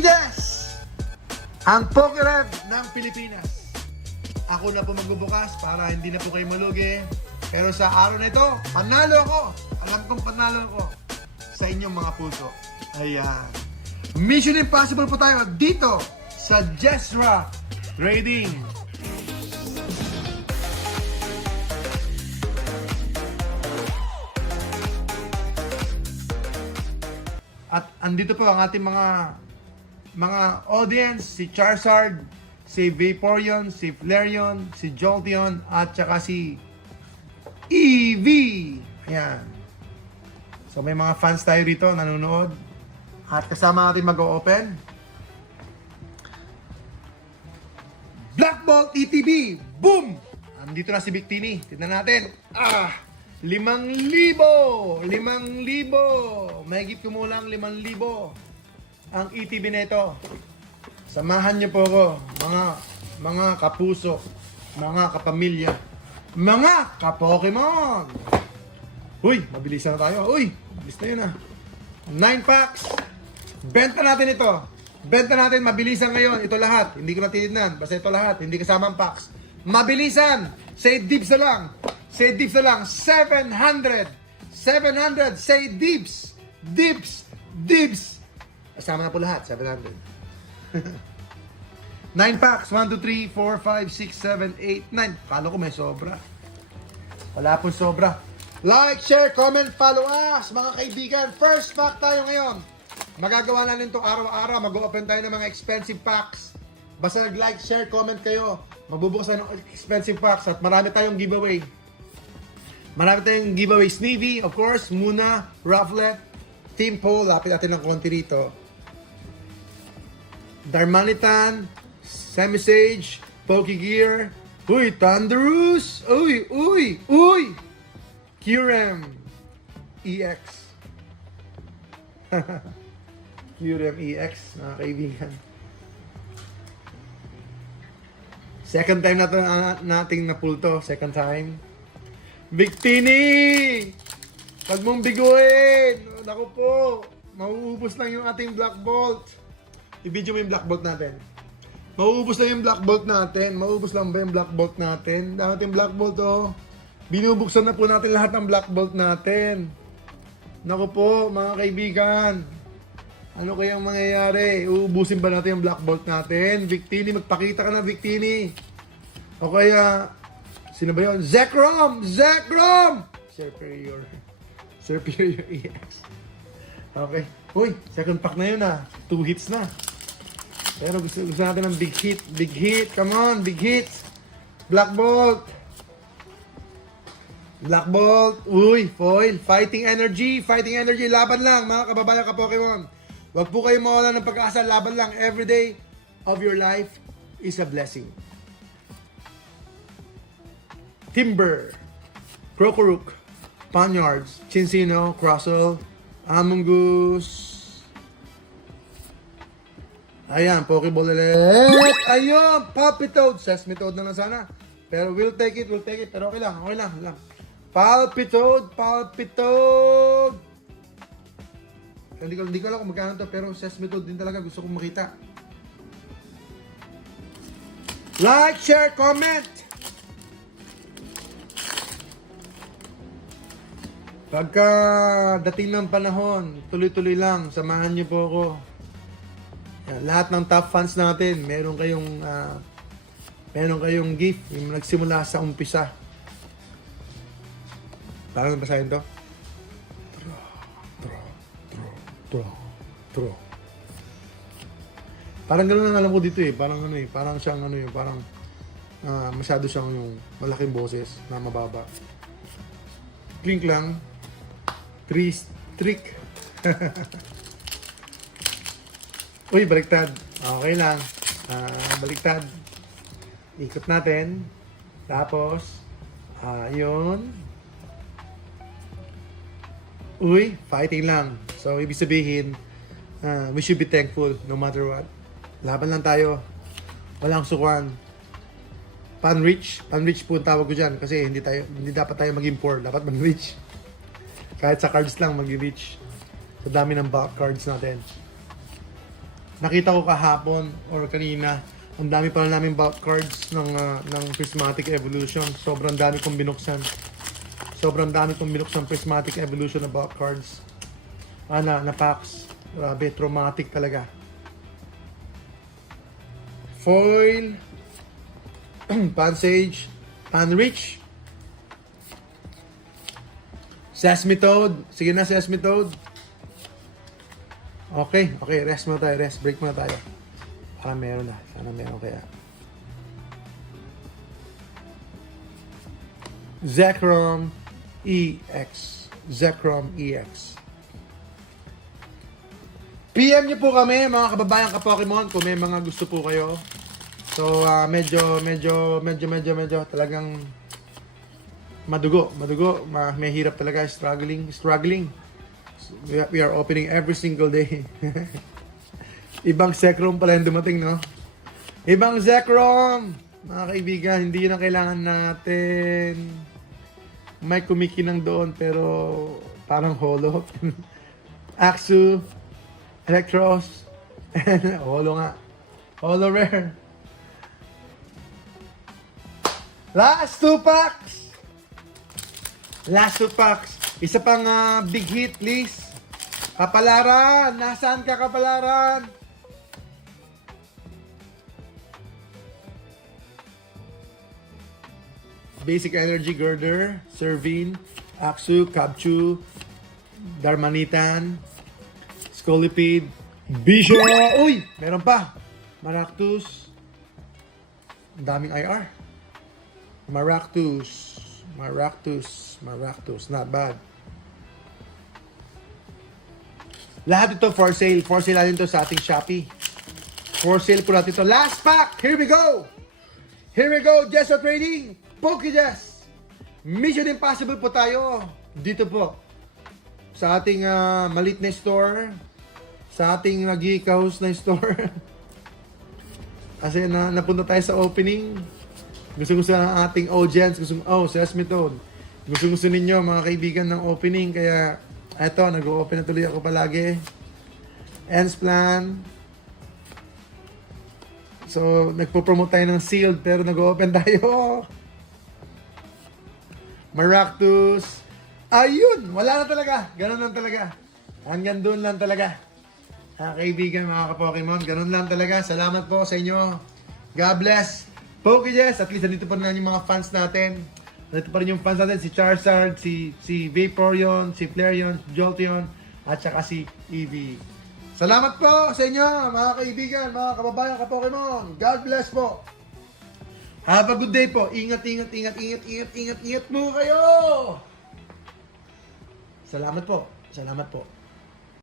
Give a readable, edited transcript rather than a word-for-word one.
Fides! Ang Pokereb ng Pilipinas. Ako na po magbubukas para hindi na po kayo malugi. Pero sa araw na ito, panalo ako. Alam kong panalo ako sa inyong mga puso. Ayan. Mission Impossible po tayo dito sa Jesra Trading. At andito po ang ating mga audience, si Charizard, si Vaporeon, si Flareon, si Jolteon, at saka si Eevee. Ayan. So may mga fans tayo rito nanonood. At kasama natin mag-o-open. Black Bolt ETB! Boom! Andito na si Victini. Tignan natin. 5,000! 5,000! Mahigit kumulang 5,000 ang ETB na ito. Samahan niyo po ako, mga kapuso, mga kapamilya, mga ka-Pokemon! Uy, mabilisan na tayo. Uy, mabilis na yun 9 packs. Benta natin ito. Benta natin, mabilisan ngayon. Ito lahat. Hindi ko natinignan. Basta ito lahat. Hindi kasama ang packs. Mabilisan. Say dibs na lang. Say dibs na lang. 700. 700. Say dibs. Dibs. Dibs. Kasama na po lahat. 700. 9 packs. 1, 2, 3, 4, 5, 6, 7, 8, 9. Kala ko may sobra. Wala pong sobra. Like, share, comment, follow us, mga kaibigan. First pack tayo ngayon. Magagawa natin ito araw-araw. Mag-open tayo ng mga expensive packs. Basta nag-like, share, comment kayo. Magbubukas tayo ng expensive packs at marami tayong giveaway. Marami tayong giveaway. Sneevy, of course, Muna, Rufflet, Team Poll. Lapit natin ng konti rito. Darmanitan, Semisage, Pokegear. Uy, Thunderous. Uy, uy, uy. Kyurem EX. Kyurem EX, mga kaibigan. Second time na ito nating na-pull to. Second time. Victini! Huwag mong biguin! Naku po, mauubos lang yung ating Black Bolt. I-video mo yung Black Bolt natin. Mauubos lang yung Black Bolt natin. Mauubos lang ba yung Black Bolt natin? Dahil natin Black Bolt binubuksan na po natin lahat ng Black Bolt natin. Naku po, mga kaibigan. Ano kayang mangyayari? Uubusin ba natin yung Black Bolt natin? Victini, magpakita ka na, Victini. O kaya, sino ba yun? Zekrom! Zekrom! Superior. Superior EX. Okay. Uy, second pack na yun 2 hits na. Pero gusto natin ng big hit. Big hit. Come on, big hits. Black Bolt. Black Bolt, uy, foil, fighting energy, laban lang mga kababayan ka-Pokemon. Huwag po kayo mawala ng pag-asa, laban lang. Every day of your life is a blessing. Timber, Krokorok, Ponyards, Chinsino, Crossow, Amongus. Ayan, Pokeball ulit. Ayun, Palpitoad, Sesame Toad na lang sana. Pero we'll take it. Pero okay lang. Palpitoad. Hindi ko alam kung magkano to, pero Sesame Toad din talaga gusto kong makita. Like, share, comment. Pagka dating ng panahon, tuloy-tuloy lang, samahan niyo po ako. Lahat ng top fans natin, meron kayong gift, yung nagsimula sa umpisa. Parang basahin to. Draw. Parang gano'n ang alam ko dito Parang parang siyang parang masyado siyang yung malaking boses na mababa. Klink lang. Trick. Uy, baliktad. Okay lang. Baliktad. Ikot natin. Tapos, yun. Uy, fighting lang. So, ibig sabihin, we should be thankful no matter what. Laban lang tayo. Walang sukuan. Pan-rich po ang tawag ko dyan. Kasi hindi dapat tayo maging poor. Dapat mag-rich. Kahit sa cards lang, mag-rich. Sa dami ng bulk cards natin. Nakita ko kahapon or kanina, ang dami pala namin bulk cards ng Prismatic Evolution. Sobrang dami kong binuksan. Prismatic Evolution na bulk cards. Na packs. Grabe, traumatic talaga. Foil. Pansage. Panrich. Sesame Toad. Sige na, Sesame Toad. Okay, rest muna tayo, break muna tayo. Para meron na, sana meron kaya. Zekrom EX. PM niyo po kami, mga kababayan ka-Pokemon, kung may mga gusto po kayo. So, medyo talagang madugo, may hirap talaga, struggling. We are opening every single day. Ibang Zekrom pala yung dumating, no? Ibang Zekrom! Mga kaibigan, hindi yun ang kailangan natin. May kumikinang doon, pero parang holo. Axu, Electros, holo nga. Holo rare. Last two packs! Isa pang big hit, please. Kapalaran! Nasaan ka, Kapalaran? Basic Energy Girder, Servine, Axu, Kabchu, Darmanitan, Scolipede, Bisho! Uy! Meron pa! Maractus. Ang daming IR. Maractus. Not bad. Lahat ito for sale. For sale natin ito sa ating Shopee. For sale po natin ito. Last pack! Here we go! Jesso Trading! PokeJess! Mission Impossible po tayo. Dito po. Sa ating malit na store. Sa ating Geek House na store. Kasi napunta tayo sa opening. Gusto ng ating audience. Sesame Toad. Gusto ninyo mga kaibigan ng opening. Kaya eto, nag-open na tuloy ako palagi. Ends plan. So, nagpo-promote tayo ng sealed pero nag-open tayo. Maractus. Ayun! Wala na talaga. Ganun lang talaga. Hanggang doon lang talaga. Kaibigan, mga ka-Pokemon, ganun lang talaga. Salamat po sa inyo. God bless. PokeJess, at least nandito pa rin yung mga fans natin. Nandito pa rin yung fans natin, si Charizard, si Vaporeon, si Flareon, Jolteon, at saka si Eevee. Salamat po sa inyo, mga kaibigan, mga kababayan ka-Pokemon. God bless po. Have a good day po. Ingat mo kayo. Salamat po.